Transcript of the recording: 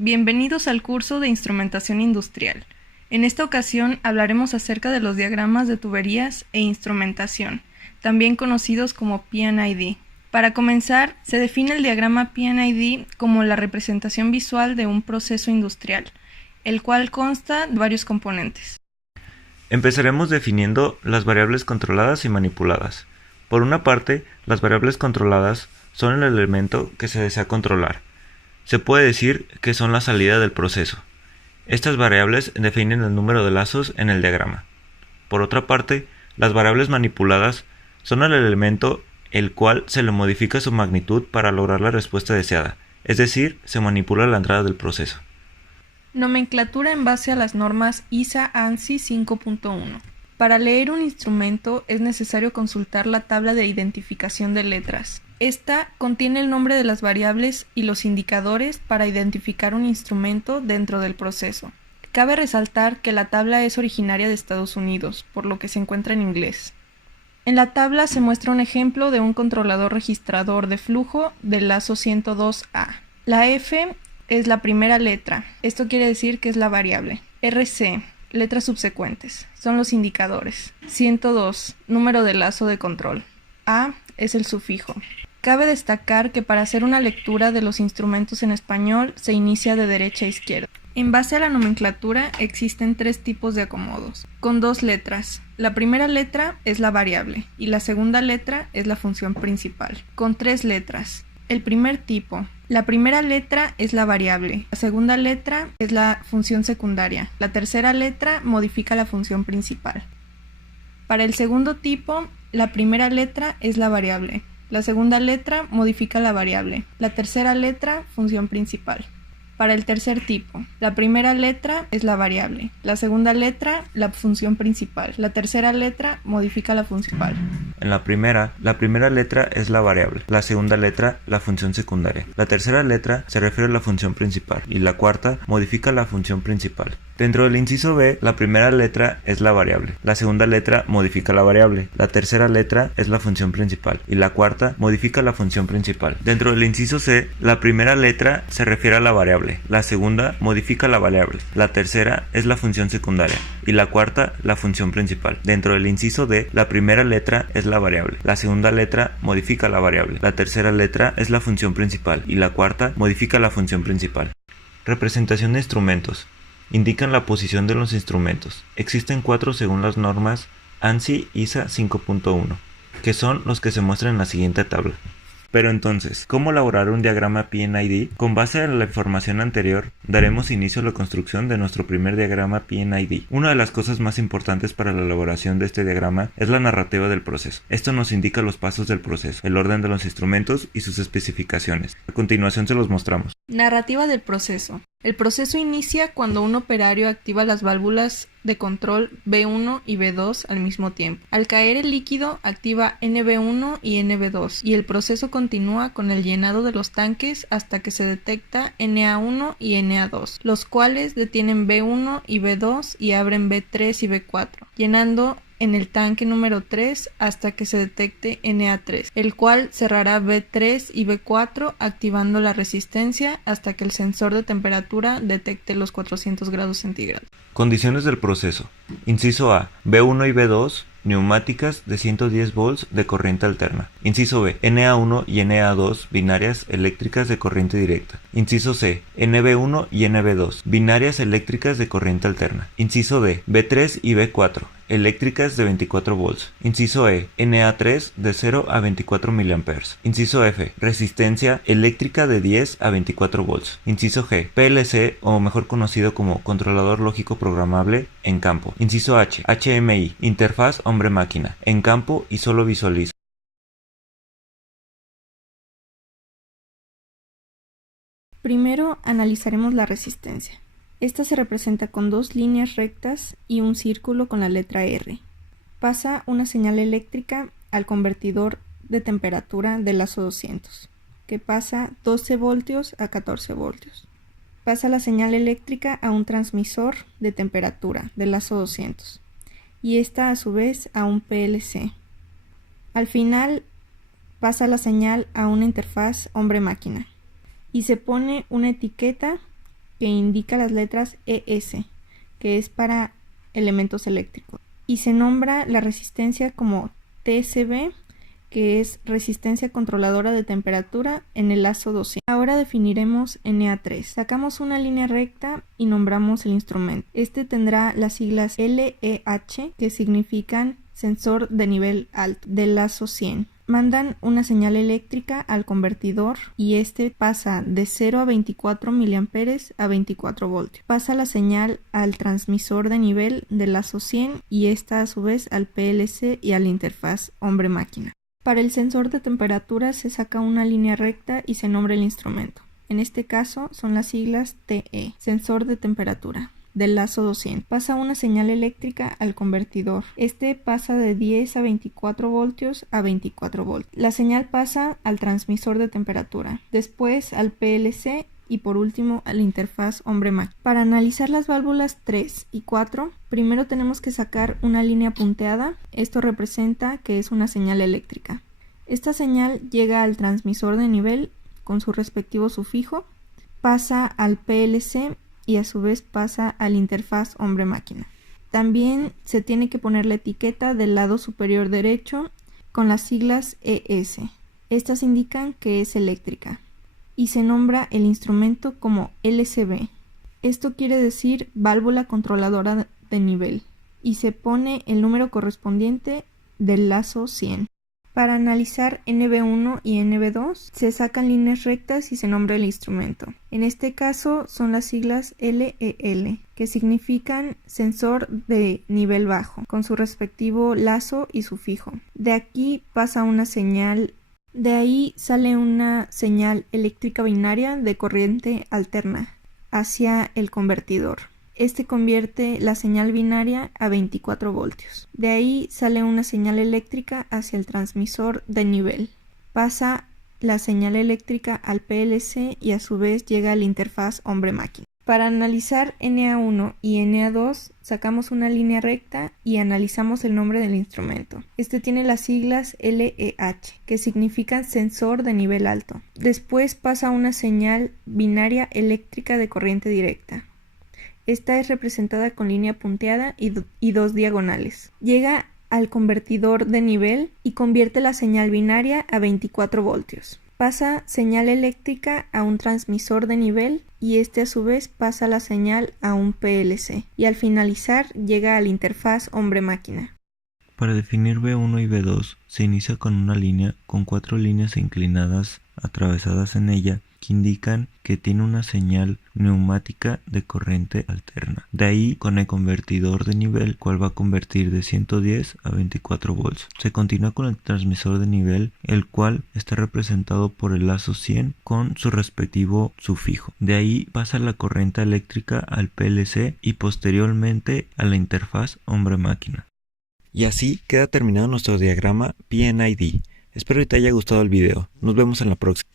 Bienvenidos al curso de Instrumentación Industrial. En esta ocasión hablaremos acerca de los diagramas de tuberías e instrumentación, también conocidos como P&ID. Para comenzar, se define el diagrama P&ID como la representación visual de un proceso industrial, el cual consta de varios componentes. Empezaremos definiendo las variables controladas y manipuladas. Por una parte, las variables controladas son el elemento que se desea controlar. Se puede decir que son la salida del proceso. Estas variables definen el número de lazos en el diagrama. Por otra parte, las variables manipuladas son el elemento el cual se le modifica su magnitud para lograr la respuesta deseada, es decir, se manipula la entrada del proceso. Nomenclatura en base a las normas ISA ANSI 5.1. Para leer un instrumento es necesario consultar la tabla de identificación de letras. Esta contiene el nombre de las variables y los indicadores para identificar un instrumento dentro del proceso. Cabe resaltar que la tabla es originaria de Estados Unidos, por lo que se encuentra en inglés. En la tabla se muestra un ejemplo de un controlador registrador de flujo del lazo 102A. La F es la primera letra, esto quiere decir que es la variable. RC, letras subsecuentes, son los indicadores. 102, número de lazo de control. A es el sufijo. Cabe destacar que para hacer una lectura de los instrumentos en español se inicia de derecha a izquierda. En base a la nomenclatura existen tres tipos de acomodos, con dos letras. La primera letra es la variable y la segunda letra es la función principal, con tres letras. El primer tipo. La primera letra es la variable, la segunda letra es la función secundaria, la tercera letra modifica la función principal. Para el segundo tipo, la primera letra es la variable, la segunda letra modifica la variable, la tercera letra función principal. Para el tercer tipo, la primera letra es la variable, la segunda letra la función principal, la tercera letra modifica la función principal. En la primera letra es la variable, la segunda letra la función secundaria, la tercera letra se refiere a la función principal y la cuarta modifica la función principal. Dentro del inciso B, la primera letra es la variable, la segunda letra modifica la variable, la tercera letra es la función principal y la cuarta modifica la función principal. Dentro del inciso C, la primera letra se refiere a la variable, la segunda modifica la variable, la tercera es la función secundaria y la cuarta la función principal. Dentro del inciso D, la primera letra es la variable, la segunda letra modifica la variable, la tercera letra es la función principal y la cuarta modifica la función principal. Representación de instrumentos. Indican la posición de los instrumentos. Existen 4 según las normas ANSI ISA 5.1, que son los que se muestran en la siguiente tabla. Pero entonces, ¿cómo elaborar un diagrama P&ID? Con base en la información anterior, daremos inicio a la construcción de nuestro primer diagrama P&ID. Una de las cosas más importantes para la elaboración de este diagrama es la narrativa del proceso. Esto nos indica los pasos del proceso, el orden de los instrumentos y sus especificaciones. A continuación se los mostramos. Narrativa del proceso. El proceso inicia cuando un operario activa las válvulas de control B1 y B2 al mismo tiempo. Al caer el líquido, activa NB1 y NB2 y el proceso continúa con el llenado de los tanques hasta que se detecta NA1 y NA2, los cuales detienen B1 y B2 y abren B3 y B4, llenando en el tanque número 3 hasta que se detecte NA3, el cual cerrará B3 y B4 activando la resistencia hasta que el sensor de temperatura detecte los 400 grados centígrados. Condiciones del proceso. Inciso A. B1 y B2, neumáticas de 110 volts de corriente alterna. Inciso B. NA1 y NA2, binarias eléctricas de corriente directa. Inciso C. NB1 y NB2, binarias eléctricas de corriente alterna. Inciso D. B3 y B4, eléctricas de 24 volts. Inciso E. NA3 de 0 a 24 mA. Inciso F. Resistencia eléctrica de 10 a 24 volts. Inciso G. PLC, o mejor conocido como controlador lógico programable en campo. Inciso H. HMI, interfaz hombre-máquina, en campo y solo visualiza. Primero analizaremos la resistencia. Esta se representa con dos líneas rectas y un círculo con la letra R. Pasa una señal eléctrica al convertidor de temperatura del lazo 200, que pasa 12 voltios a 14 voltios. Pasa la señal eléctrica a un transmisor de temperatura del lazo 200 y esta a su vez a un PLC. Al final pasa la señal a una interfaz hombre-máquina y se pone una etiqueta que indica las letras ES, que es para elementos eléctricos. Y se nombra la resistencia como TSB, que es resistencia controladora de temperatura en el lazo 200. Ahora definiremos NA3. Sacamos una línea recta y nombramos el instrumento. Este tendrá las siglas LEH, que significan sensor de nivel alto, del lazo 100. Mandan una señal eléctrica al convertidor y este pasa de 0 a 24 mA a 24 voltios. Pasa la señal al transmisor de nivel del lazo 100 y esta a su vez al PLC y a la interfaz hombre-máquina. Para el sensor de temperatura se saca una línea recta y se nombra el instrumento. En este caso son las siglas TE, sensor de temperatura, del lazo 200. Pasa una señal eléctrica al convertidor. Este pasa de 10 a 24 voltios a 24 voltios. La señal pasa al transmisor de temperatura, después al PLC y por último a la interfaz hombre-máquina. Para analizar las válvulas 3 y 4, primero tenemos que sacar una línea punteada. Esto representa que es una señal eléctrica. Esta señal llega al transmisor de nivel con su respectivo sufijo, pasa al PLC y a su vez pasa a la interfaz hombre-máquina. También se tiene que poner la etiqueta del lado superior derecho con las siglas ES. Estas indican que es eléctrica. Y se nombra el instrumento como LCB. Esto quiere decir válvula controladora de nivel y se pone el número correspondiente del lazo 100. Para analizar NB1 y NB2 se sacan líneas rectas y se nombra el instrumento. En este caso son las siglas LEL, que significan sensor de nivel bajo, con su respectivo lazo y sufijo. De aquí pasa una señal. De ahí sale una señal eléctrica binaria de corriente alterna hacia el convertidor. Este convierte la señal binaria a 24 voltios. De ahí sale una señal eléctrica hacia el transmisor de nivel. Pasa la señal eléctrica al PLC y a su vez llega a la interfaz hombre-máquina. Para analizar NA1 y NA2 sacamos una línea recta y analizamos el nombre del instrumento. Este tiene las siglas LEH, que significan sensor de nivel alto. Después pasa una señal binaria eléctrica de corriente directa. Esta es representada con línea punteada y dos diagonales. Llega al convertidor de nivel y convierte la señal binaria a 24 voltios. Pasa señal eléctrica a un transmisor de nivel y este a su vez pasa la señal a un PLC y al finalizar llega a la interfaz hombre-máquina. Para definir B1 y B2 se inicia con una línea con 4 líneas inclinadas atravesadas en ella que indican que tiene una señal neumática de corriente alterna. De ahí con el convertidor de nivel, cual va a convertir de 110 a 24 volts. Se continúa con el transmisor de nivel, el cual está representado por el lazo 100 con su respectivo sufijo. De ahí pasa la corriente eléctrica al PLC y posteriormente a la interfaz hombre-máquina. Y así queda terminado nuestro diagrama PNID. Espero que te haya gustado el video. Nos vemos en la próxima.